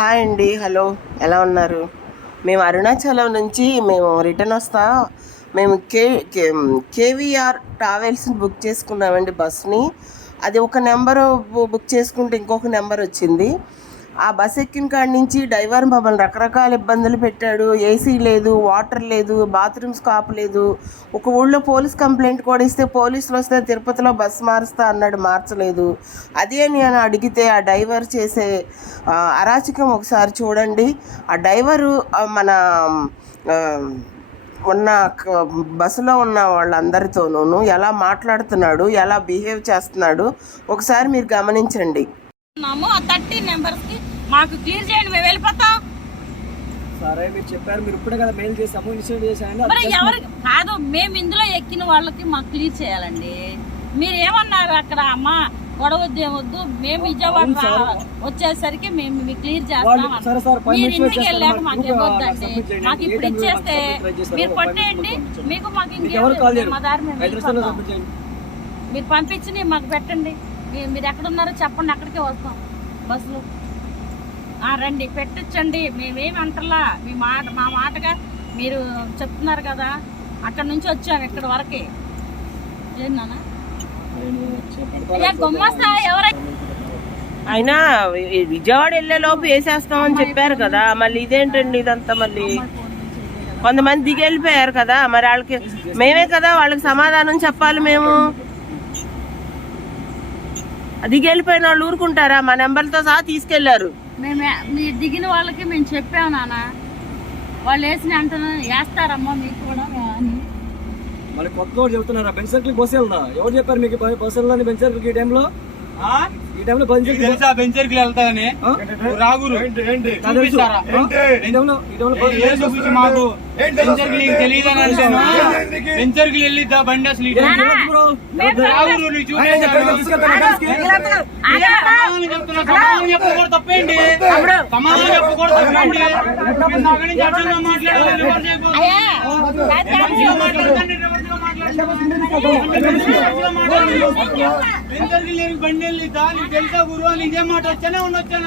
Hi అండి. Hello. ఎలా ఉన్నారు? మేము అరుణాచలం నుంచి మేము రిటర్న్ వస్తా. మేము కే కే కేవీఆర్ ట్రావెల్స్ని బుక్ చేసుకున్నామండి బస్ని అది ఒక నెంబరు బుక్ చేసుకుంటే ఇంకొక నెంబర్ వచ్చింది. ఆ బస్ ఎక్కిన కాడి నుంచి డ్రైవర్ మమ్మల్ని రకరకాల ఇబ్బందులు పెట్టాడు. ఏసీ లేదు వాటర్ లేదు బాత్రూమ్స్ స్కాప్ లేదు. ఒక ఊళ్ళో పోలీస్ కంప్లైంట్ కూడా ఇస్తే పోలీసులు వస్తే తిరుపతిలో బస్ మారుస్తా అన్నాడు. మార్చలేదు. అదే నేను అడిగితే ఆ డైవర్ చేసే అరాచకం ఒకసారి చూడండి. ఆ డ్రైవరు మన ఉన్న బస్సులో ఉన్న వాళ్ళందరితోనూ ఎలా మాట్లాడుతున్నాడు ఎలా బిహేవ్ చేస్తున్నాడు ఒకసారి మీరు గమనించండి. ఉన్నాము ఆ థర్టీ నెంబర్స్కి మాకు క్లియర్ చేయండి మేము వెళ్ళిపోతాం. సరే మీరు చెప్పారు. మీరు ఇప్పుడే కదా మెయిల్ చేసాము ఇన్స్టెంట్ చేశాను మరి ఎవరు కాదు మేము ఇందులో ఎక్కిన వాళ్ళకి మాకు క్లియర్ చేయాలండి. మీరు ఏమన్నారు అక్కడ అమ్మ గొడవ వద్దు మేము విజయవాడ వచ్చేసరికి మేము మీకు క్లియర్ చేస్తాం మీరు ఇంటికి. వెళ్ళాక మాకు ఇవ్వద్దండి. మాకు ఇప్పుడు ఇచ్చేస్తే? మీరు కొట్టేయండి. మీకు మాకు ఇంకేం మా దారి మేము మీరు పంపించి మాకు పెట్టండి. మీరు ఎక్కడున్నారో చెప్పండి అక్కడికే వస్తాం. బస్సులో. ఆ, రండి పెట్టించండి మేమేమి అంటలా మీ మాట మా మాటగా మీరు చెప్తున్నారు కదా అక్కడ నుంచి వచ్చాము ఇక్కడ వరకే. గుమ్మస్తా ఎవరై అయినా విజయవాడ వెళ్ళే లోపు వేసేస్తామని చెప్పారు కదా. మళ్ళీ ఇదేంటండి ఇదంతా మళ్ళీ? కొంతమంది దిగి వెళ్ళిపోయారు కదా. మరి వాళ్ళకి మేమే కదా వాళ్ళకి సమాధానం చెప్పాలి మేము. దిగి వెళ్ళిపోయిన వాళ్ళు ఊరుకుంటారా? మా నెంబర్లతో సహా తీసుకెళ్ళారు. మేము మీరు దిగిన వాళ్ళకి మేము చెప్పాము నాన్న. వాళ్ళు వేసిన వేస్తారమ్మా మీకు కూడా అని. మళ్ళీ కొత్త చెబుతున్నారా బెంచ్ సర్కిల్ బస్ వెళ్దా? ఎవరు చెప్పారు మీకు బ- బస్ వెళ్ళదని బెంచ్ సర్కిల్ ఈ టైంలో ఈ టైంలో బెంచ్ నీకు సర్కిల్ తెలుసా బెంచర్కి వెళ్తాదని ఆ? నువ్వు రాగురు. చూపిస్తారా? ఈ టైంలో ఈ టైంలో బస్- ఏ చూపించి మాకు? బెంచర్కి నీకు తెలియదని అంటాను? బెంచర్కి వెళ్ళి బండి అసలు రాగురు నీకు సమాధానం చెప్తున్నా? సమాధానం చెప్పకూడదు తప్పేంటి? సమాధానం చెప్పకూడదు తప్పేంటి? మీరు నా గురించి అర్థంగా మాట్లాడాలి రివర్స్ అయిపో. మంచిగా మాట్లాడకండి, లేని బండి దాని తెలుసా గురు అని ఇదే మాట వచ్చానే ఉండొచ్చాను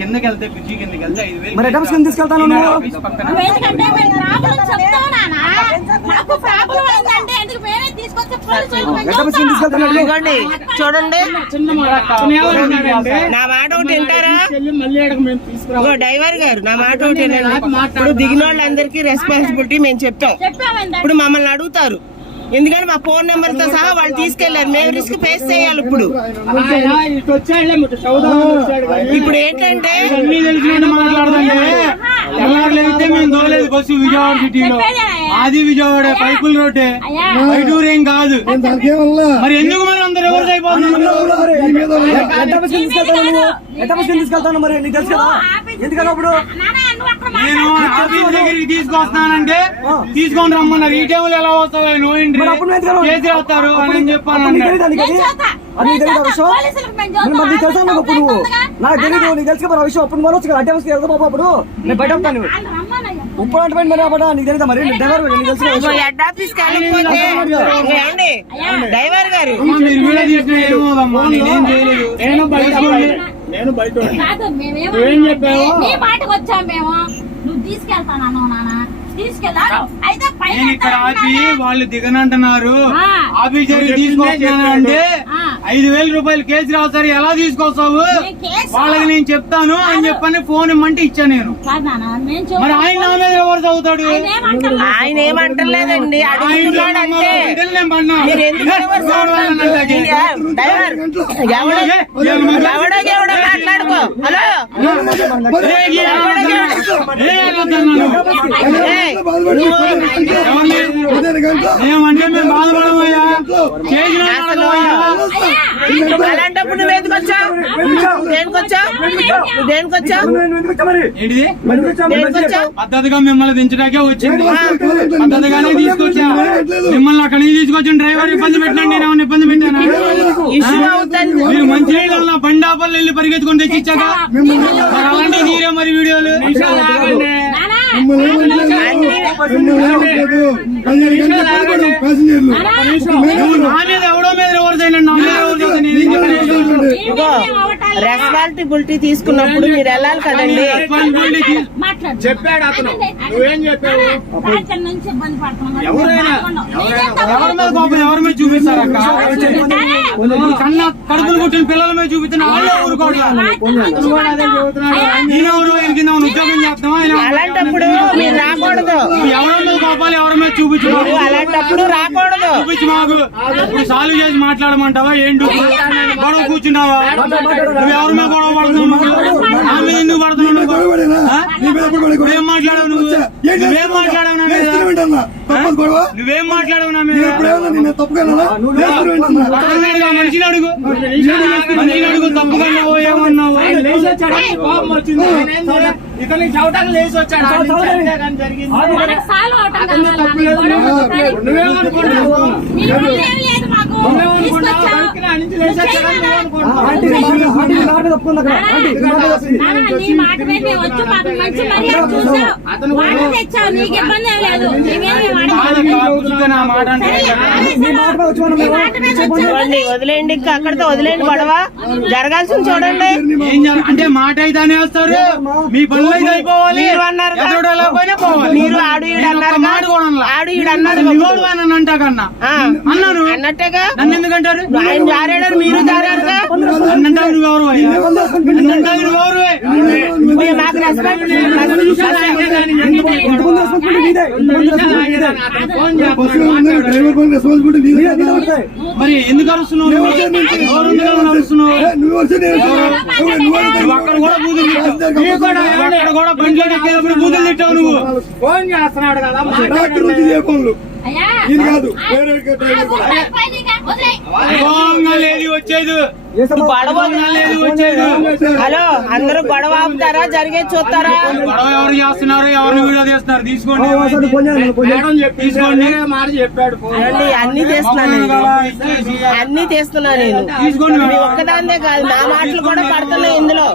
కిందకి వెళ్తే బ్రిడ్జి కిందకి వెళ్తే ఐదు వేలు మరి కింద తీసుకెళ్తాను నువ్వు? ఆఫీస్ పక్కన ఎందుకంటే మేము ప్రాబ్లం చెప్తాం నాన్న. మాకు ప్రాబ్లం ఏంటంటే ఎందుకు మేమే తీసుకొచ్చి పోలీసులకు మేము హెడ్ బస్ కింద తీసుకెళ్తాను ఇదిగోండి చూడండి. నా మాట ఒకటి వింటారా? ఇదిగో డ్రైవర్ గారు నా మాట ఒకటి వినండి. ఇప్పుడు దిగిన వాళ్ళందరికీ రెస్పాన్సిబిలిటీ మేము చెప్తాం. చెప్పామండి. ఇప్పుడు మమ్మల్ని అడుగుతారు. ఎందుకంటే మా ఫోన్ నెంబర్తో సహా వాళ్ళు తీసుకెళ్ళారు. మేము రిస్క్ ఫేస్ చేయాలి ఇప్పుడు. ఇప్పుడు ఏంటంటే విజయవాడ సిటీలో. మాది విజయవాడ పైపుల్ రోడ్డే. బయటూరు ఏం కాదు. మరి ఎందుకు మరి అందరు ఎవరు అయిపోతున్నారు? తీసుకెళ్తాను మరి? నీకు తెలుసు కదా? ఎందుకని అప్పుడు? నేను ఆఫీస్ దగ్గరికి తీసుకొస్తానంటే తీసుకొని రమ్మన్నారు ఈ టైంలో ఎలా వస్తావు నేను ఎందుకు చేసి వస్తారు అని చెప్పాను నీకు అది? నేను విషయం? మరి తెలుసా నాకు అప్పుడు? నాకు తెలియదు నీకు తెలుసు మరి విషయం. అప్పుడు వెళ్తా బాబు అప్పుడు. బయట ఉంటాను. ఇప్పుడు అంటే మరి అప్పుడు నీకు తెలియదా మరి? డ్రైవర్ నీకు తెలుసు? హెడ్ ఆఫీస్ గారు. నేనేం చేయలేదు నేను కాదు మేమేమో నీ మాటకు వచ్చాం మేము. నువ్వు తీసుకెళ్తాను నాన్న. నేను ఇక్కడ ఆపి వాళ్ళు దిగనంటున్నారు. ఆఫీసర్ తీసుకొస్తున్నాను అంటే ఆ. ఐదు వేల రూపాయలు కేసు రాస్తారు ఎలా తీసుకొస్తావు వాళ్ళకి నేను చెప్తాను అని చెప్పని ఫోన్ ఇమ్మంటే ఇచ్చాను నేను. మరి ఆయన నా మీద ఎవరు చదువుతాడు ఆయన ఏమంటలేదండి మేమంటే మేము అసలు అలాంటప్పుడు నువ్వు పద్ధతిగా మిమ్మల్ని దించడానికే వచ్చింది. పద్ధతిగానే తీసుకొచ్చా మిమ్మల్ని అక్కడి నుంచి తీసుకొచ్చిన డ్రైవర్ ఇబ్బంది పెట్టండి నేను ఇబ్బంది పెట్టాను? ఇష్యూ అవుతుంది. మీరు మంచి నీళ్ళ బండి ఆపలు వెళ్ళి పరిగెత్తుకొని తెచ్చిచ్చాక మరి అలాంటి తీరే మరి వీడియోలు? నువ్వు నా మీద ఎవడో మీద ఎవరు చేయండి? నా మీద ఎవరు చేస్తే నేనేం చెప్పను? ఇగో రెస్పాన్సిబిలిటీ తీసుకున్నప్పుడు మీరు వెళ్ళాలి కదండి. చెప్పాడు అతను నువ్వేం చెప్పావు? ఇక్కడ నుంచి ఇబ్బంది పడుతున్నాం. ఎవరైనా, ఎవరి మీద కోపం ఎవరి మీద చూపిస్తారు అక్క? కన్న కడుపులు పుట్టిన పిల్లల మీద చూపిస్తున్న వాళ్ళే ఎవరు ఈయన కింద ఉద్యోగం అలాంటప్పుడు రాకూడదు. ఎవరి మీద కోపాలు ఎవరి మీద చూపించు అలాంటప్పుడు రాకూడదు. చూపించి మాకు. సాల్వ్ చేసి మాట్లాడమంటావా? ఏంటి? గొడవ కూర్చున్నావా? నువ్వు ఎవరి మీద నువ్వు? మాట్లాడావు నువ్వు మాట్లాడావు నా మీద నువ్వేం మాట్లాడావు నా మీద అడుగు, మనిషిని అడుగు మనిషిని అడుగు తప్పుగా నువ్వు ఏమన్నావు కోపం వచ్చింది ఇతని చవటాలు లేచి వచ్చాడు ఆ అతని తెచ్చావు? నీకు ఇబ్బంది లేదు. కూర్చుంటే నా మాట అంటే చూడండి వదిలేయండి ఇంకా అక్కడితో వదిలేయండి గొడవ జరగాల్సింది చూడండి? అంటే మాట అయితేనే వస్తారు. మీ పనులు అయితే అయిపోవాలి. మీరు అన్నారు కదా. ఎదురుడు ఎలా పోయినా పోవాలి. మీరు ఆడు అన్నారు. ఆడు ఈడు అన్నారు నిన్నోడు అని అంటా కన్నా. అన్నాను. అన్నట్టేగా. నన్ను ఎందుకంటారు? ఆయన జారాడని మీరు జారారుగా నువ్వెవరు నువ్వెవరు మాకు రెస్పెక్ట్ మరి ఎందుకు అరుస్తున్నావు నువ్వు? ఎవరు ఎందుకు అరుస్తున్నావు నువ్వు అక్కడ కూడా బూతులు తిట్టావు. నువ్వు అక్కడ కూడా బండ్లో ఎక్కేటప్పుడు బూతులు తిట్టావు నువ్వు. ఫోన్ చేస్తున్నాడు కదా వచ్చేది గొడవ గోంగా లేదు వచ్చేది హలో అందరూ గొడవ ఆపుతారా? జరిగేది చూస్తారా? గొడవ ఎవరు చేస్తున్నారు? ఎవరిని వీడియో తీస్తున్నారు? తీసుకోండి అండి అన్ని తీస్తున్నాను. అన్ని తీస్తున్నా నేను. తీసుకోండి. ఒక్కదాన్నే కాదు నా మాటలు కూడా పడుతున్నాయి ఇందులో.